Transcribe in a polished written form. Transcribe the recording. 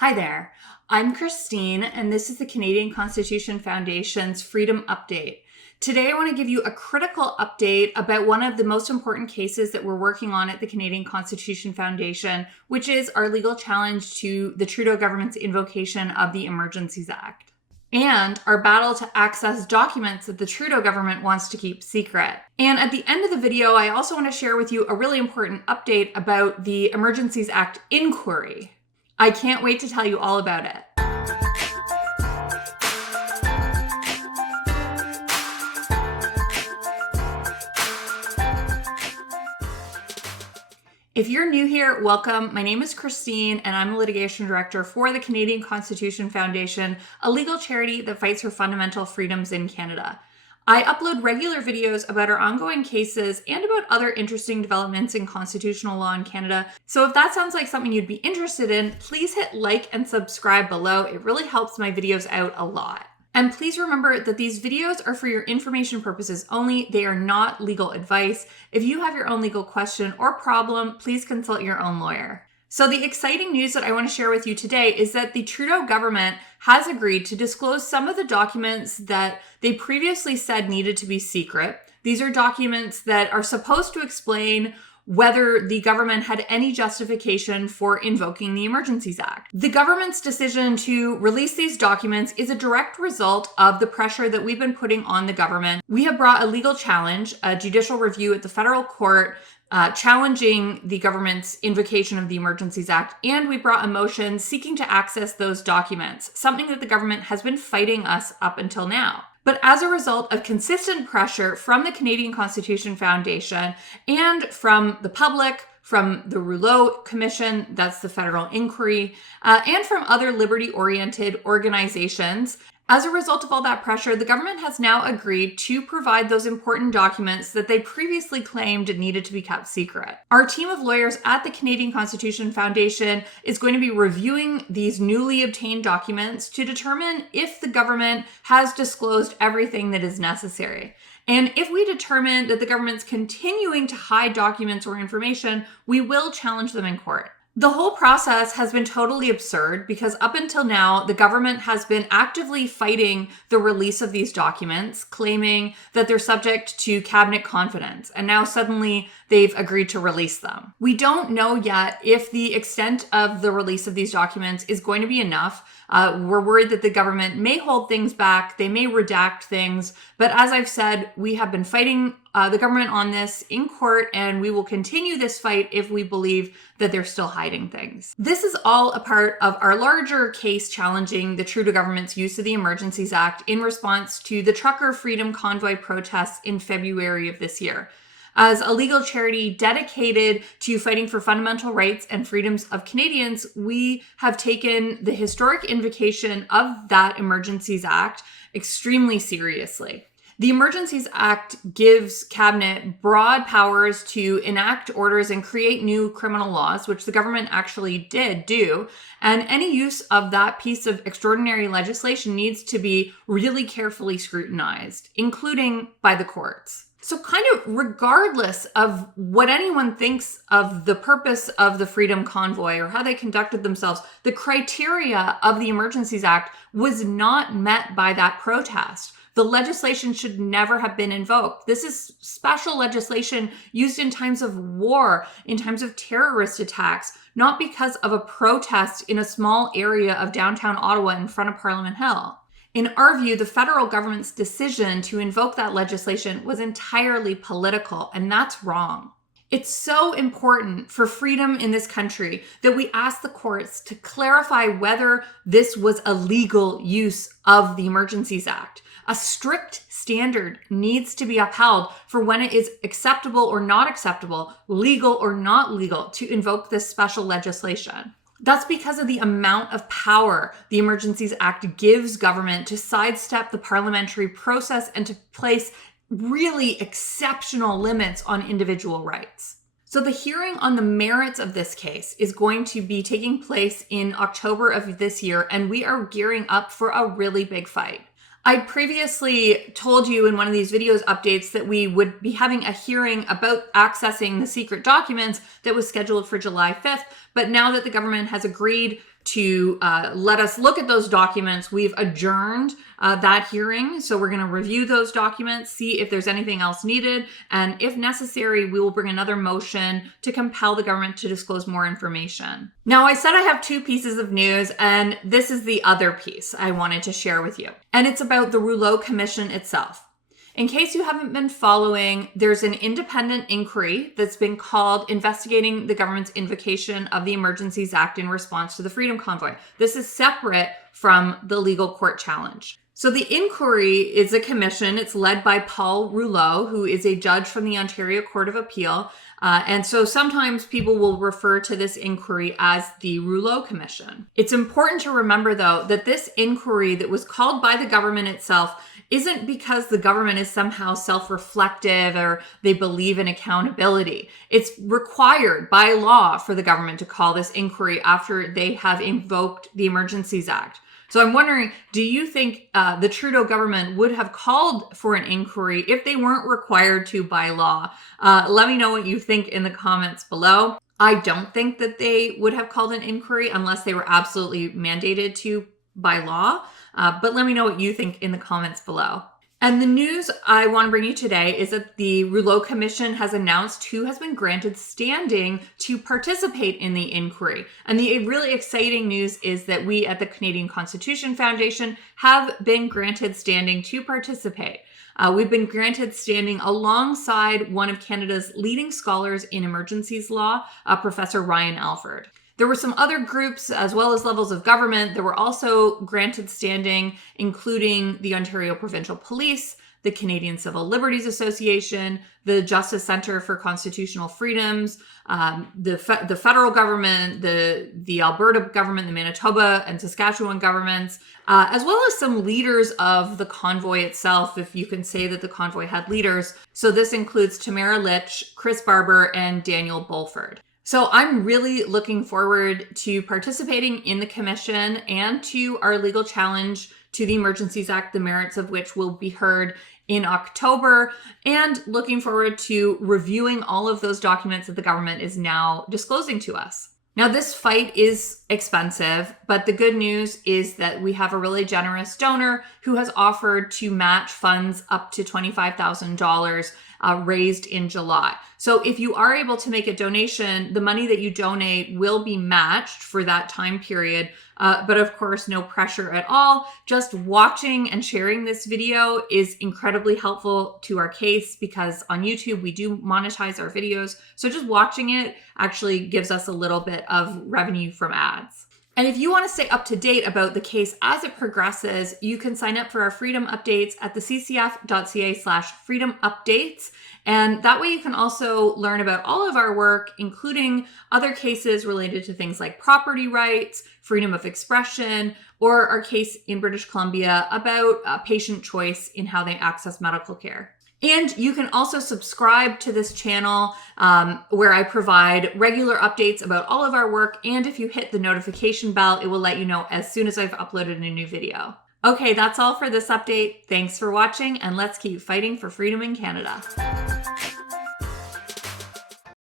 Hi there, I'm Christine, and this is the Canadian Constitution Foundation's Freedom Update. Today, I want to give you a critical update about one of the most important cases that we're working on at the Canadian Constitution Foundation, which is our legal challenge to the Trudeau government's invocation of the Emergencies Act, and our battle to access documents that the Trudeau government wants to keep secret. And at the end of the video, I also want to share with you a really important update about the Emergencies Act inquiry. I can't wait to tell you all about it. If you're new here, welcome. My name is Christine, and I'm a litigation director for the Canadian Constitution Foundation, a legal charity that fights for fundamental freedoms in Canada. I upload regular videos about our ongoing cases and about other interesting developments in constitutional law in Canada. So if that sounds like something you'd be interested in, please hit like and subscribe below. It really helps my videos out a lot. And please remember that these videos are for your information purposes only. They are not legal advice. If you have your own legal question or problem, please consult your own lawyer. So the exciting news that I want to share with you today is that the Trudeau government has agreed to disclose some of the documents that they previously said needed to be secret. These are documents that are supposed to explain whether the government had any justification for invoking the Emergencies Act. The government's decision to release these documents is a direct result of the pressure that we've been putting on the government. We have brought a legal challenge, a judicial review at the federal court, challenging the government's invocation of the Emergencies Act, and we brought a motion seeking to access those documents, something that the government has been fighting us up until now. But as a result of consistent pressure from the Canadian Constitution Foundation and from the public, from the Rouleau Commission, that's the federal inquiry, and from other liberty-oriented organizations, as a result of all that pressure, the government has now agreed to provide those important documents that they previously claimed needed to be kept secret. Our team of lawyers at the Canadian Constitution Foundation is going to be reviewing these newly obtained documents to determine if the government has disclosed everything that is necessary. And if we determine that the government's continuing to hide documents or information, we will challenge them in court. The whole process has been totally absurd because up until now, the government has been actively fighting the release of these documents, claiming that they're subject to cabinet confidence, and now suddenly they've agreed to release them. We don't know yet if the extent of the release of these documents is going to be enough. We're worried that the government may hold things back, they may redact things, but as I've said, we have been fighting the government on this in court, and we will continue this fight if we believe that they're still hiding things. This is all a part of our larger case challenging the Trudeau government's use of the Emergencies Act in response to the trucker freedom convoy protests in February of this year. As a legal charity dedicated to fighting for fundamental rights and freedoms of Canadians, we have taken the historic invocation of that Emergencies Act extremely seriously. The Emergencies Act gives Cabinet broad powers to enact orders and create new criminal laws, which the government actually did do. And any use of that piece of extraordinary legislation needs to be really carefully scrutinized, including by the courts. So kind of regardless of what anyone thinks of the purpose of the Freedom Convoy or how they conducted themselves, the criteria of the Emergencies Act was not met by that protest. The legislation should never have been invoked. This is special legislation used in times of war, in times of terrorist attacks, not because of a protest in a small area of downtown Ottawa in front of Parliament Hill. In our view, the federal government's decision to invoke that legislation was entirely political, and that's wrong. It's so important for freedom in this country that we ask the courts to clarify whether this was a legal use of the Emergencies Act. A strict standard needs to be upheld for when it is acceptable or not acceptable, legal or not legal, to invoke this special legislation. That's because of the amount of power the Emergencies Act gives government to sidestep the parliamentary process and to place really exceptional limits on individual rights. So the hearing on the merits of this case is going to be taking place in October of this year, and we are gearing up for a really big fight. I previously told you in one of these videos updates that we would be having a hearing about accessing the secret documents that was scheduled for July 5th. But now that the government has agreed to let us look at those documents. We've adjourned that hearing, so we're going to review those documents, see if there's anything else needed, and if necessary, we will bring another motion to compel the government to disclose more information. Now, I said I have two pieces of news, and this is the other piece I wanted to share with you, and it's about the Trudeau Commission itself. In case you haven't been following, there's an independent inquiry that's been called investigating the government's invocation of the Emergencies Act in response to the Freedom Convoy. This is separate from the legal court challenge. So the inquiry is a commission. It's led by Paul Rouleau, who is a judge from the Ontario Court of Appeal. And so sometimes people will refer to this inquiry as the Rouleau Commission. It's important to remember, though, that this inquiry that was called by the government itself isn't because the government is somehow self-reflective or they believe in accountability. It's required by law for the government to call this inquiry after they have invoked the Emergencies Act. So I'm wondering, do you think the Trudeau government would have called for an inquiry if they weren't required to by law? Let me know what you think in the comments below. I don't think that they would have called an inquiry unless they were absolutely mandated to by law. But let me know what you think in the comments below. And the news I want to bring you today is that the Rouleau Commission has announced who has been granted standing to participate in the inquiry. And the really exciting news is that we at the Canadian Constitution Foundation have been granted standing to participate. We've been granted standing alongside one of Canada's leading scholars in emergencies law, Professor Ryan Alford. There were some other groups as well as levels of government that were also granted standing, including the Ontario Provincial Police, the Canadian Civil Liberties Association, the Justice Centre for Constitutional Freedoms, the federal government, the Alberta government, the Manitoba and Saskatchewan governments, as well as some leaders of the convoy itself, if you can say that the convoy had leaders. So this includes Tamara Litch, Chris Barber, and Daniel Bulford. So I'm really looking forward to participating in the commission and to our legal challenge to the Emergencies Act, the merits of which will be heard in October, and looking forward to reviewing all of those documents that the government is now disclosing to us. Now, this fight is expensive, but the good news is that we have a really generous donor who has offered to match funds up to $25,000 raised in July. So if you are able to make a donation, the money that you donate will be matched for that time period. But of course, no pressure at all. Just watching and sharing this video is incredibly helpful to our case because on YouTube, we do monetize our videos. So just watching it actually gives us a little bit of revenue from ads. And if you want to stay up to date about the case as it progresses, you can sign up for our freedom updates at the ccf.ca/freedom updates. And that way you can also learn about all of our work, including other cases related to things like property rights, freedom of expression, or our case in British Columbia about patient choice in how they access medical care. And you can also subscribe to this channel where I provide regular updates about all of our work. And if you hit the notification bell, it will let you know as soon as I've uploaded a new video. Okay, that's all for this update. Thanks for watching, and let's keep fighting for freedom in Canada.